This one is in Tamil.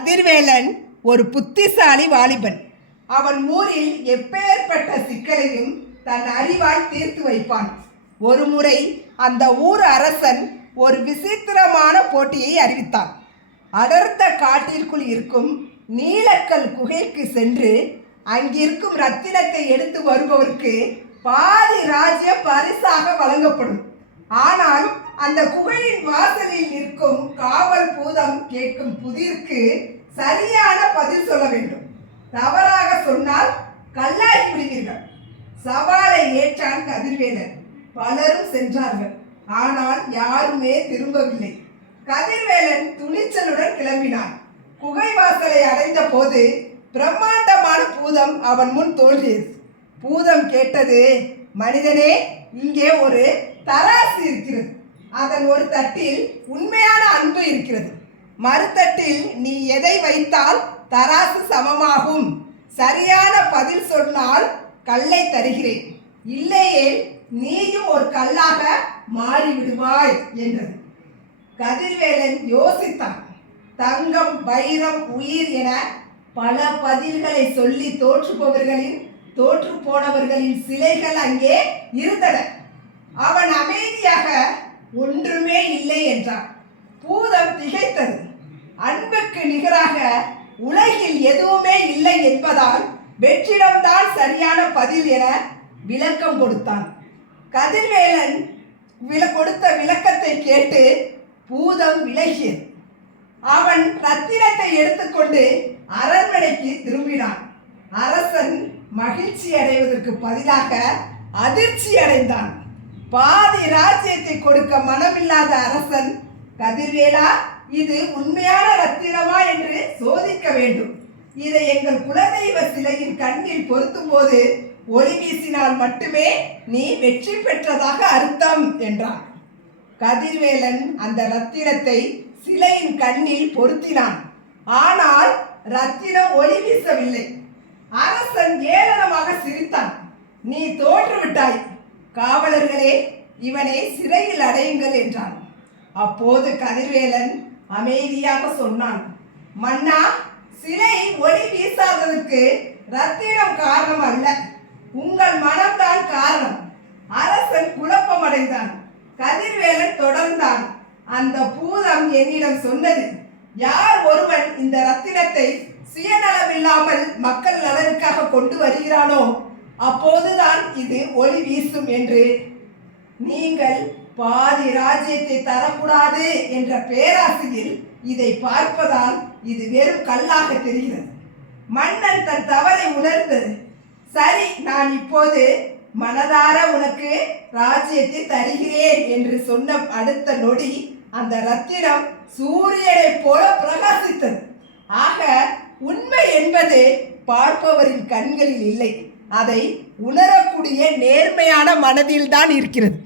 கதிர்வேலன் ஒரு புத்திசாலி வாலிபன். அவன் ஊரில் எப்பேற்பட்ட சிக்கலையும் தன் அறிவால் தீர்த்து வைப்பான். ஒரு முறை அந்த ஊர் அரசன் ஒரு விசித்திரமான போட்டியை அறிவித்தான். அடர்ந்த காட்டிற்குள் இருக்கும் நீலக்கல் குகைக்கு சென்று அங்கிருக்கும் ரத்தினத்தை எடுத்து வருபவருக்கு பாதி ராஜ்யம் பரிசாக வழங்கப்படும். ஆனால் அந்த குகையின் வாசலில் நிற்கும் காவல் பூதம் கேட்கும் புதிருக்கு சரியான பதில் சொல்ல வேண்டும். தவறாக சொன்னால் கல்லாகி விடுவீர்கள். சவாலை ஏற்றான் கதிர்வேலன். பலரும் சென்றார்கள், ஆனால் யாருமே திரும்பவில்லை. கதிர்வேலன் துணிச்சலுடன் கிளம்பினான். குகை வாசலை அடைந்த போது பிரம்மாண்டமான பூதம் அவன் முன் தோன்றியது. பூதம் கேட்டது, மனிதனே, இங்கே ஒரு தராசு இருக்கிறது. அதன் ஒரு தட்டில் உண்மையான அன்பு இருக்கிறது. மறுதட்டில் நீ எதை வைத்தால் தராசு சமமாகும். சரியான பதில் சொன்னால் கல்லை தருகிறேன், இல்லையே நீயும் ஒரு கல்லாக மாறிவிடுவாய் என்றது. கதிர்வேலன் யோசித்தான். தங்கம், வைரம், உயிர் என பல பதில்களை சொல்லி தோற்று போனவர்களின் சிலைகள் அங்கே இருந்தன. அவன் அமைதியாக ஒன்றுமே இல்லை என்றான். பூதம் திகைத்தது. அன்புக்கு நிகராக உலகில் எதுவுமே இல்லை என்பதால் வெற்றிடம்தான் சரியான பதில் என விளக்கம் கொடுத்தான். கதிர்வேலன் கொடுத்த விளக்கத்தை கேட்டு பூதம் விலகியது. அவன் ரத்தினத்தை எடுத்துக்கொண்டு அரண்மனைக்கு திரும்பினான். அரசன் மகிழ்ச்சி அடைவதற்கு பதிலாக அதிர்ச்சி அடைந்தான். பாதி ராஜ்யத்தை கொடுக்க மனமில்லாத அரசன், கதிர்வேலா, இது உண்மையான ரத்தினமா என்று சோதிக்க வேண்டும். இதை எங்கள் குலதெய்வ சிலையின் கண்ணில் பொருத்தும் போது ஒளி வீசினால் மட்டுமே நீ வெற்றி பெற்றதாக அர்த்தம் என்றான். கதிர்வேலன் அந்த ரத்தினத்தை சிலையின் கண்ணில் பொருத்தினான். ஆனால் ரத்தினம் ஒளி வீசவில்லை. அரசன் ஏளனமாக சிரித்தான். நீ தோற்றுவிட்டாய். காவலர்களே, இவனை சிறையில் அடையுங்கள் என்றான். அப்போது கதிர்வேலன் அமைதியாக சொன்னான், மன்னா, சிலை ஒளி வீசாததற்கு ரத்தினம் காரணம் அல்ல, உங்கள் மனம்தான் காரணம். அரசன் குழப்பமடைந்தான். கதிர்வேலன் தொடர்ந்தான், அந்த பூதம் என்னிடம் சொன்னது, யார் ஒருவன் இந்த ரத்தினத்தை சுயநலமில்லாமல் மக்கள் நலனுக்காக கொண்டு வருகிறானோ அப்போதுதான் இது ஒளி வீசும் என்று. நீங்கள் பாதி ராஜ்யத்தை தரக்கூடாது என்ற பேராசையில் இதை பார்ப்பதால் இது வெறும் கல்லாக தெரிகிறது. மன்னன் தன் தவறை உணர்ந்தது. சரி, நான் இப்போது மனதார உனக்கு ராஜ்யத்தை தருகிறேன் என்று சொன்ன அடுத்த நொடி அந்த ரத்தினம் சூரியனை போல பிரகாசித்தது. ஆக உண்மை என்பது பார்ப்பவரின் கண்களில் இல்லை, அதை உணரக்கூடிய நேர்மையான மனதில்தான் இருக்கிறது.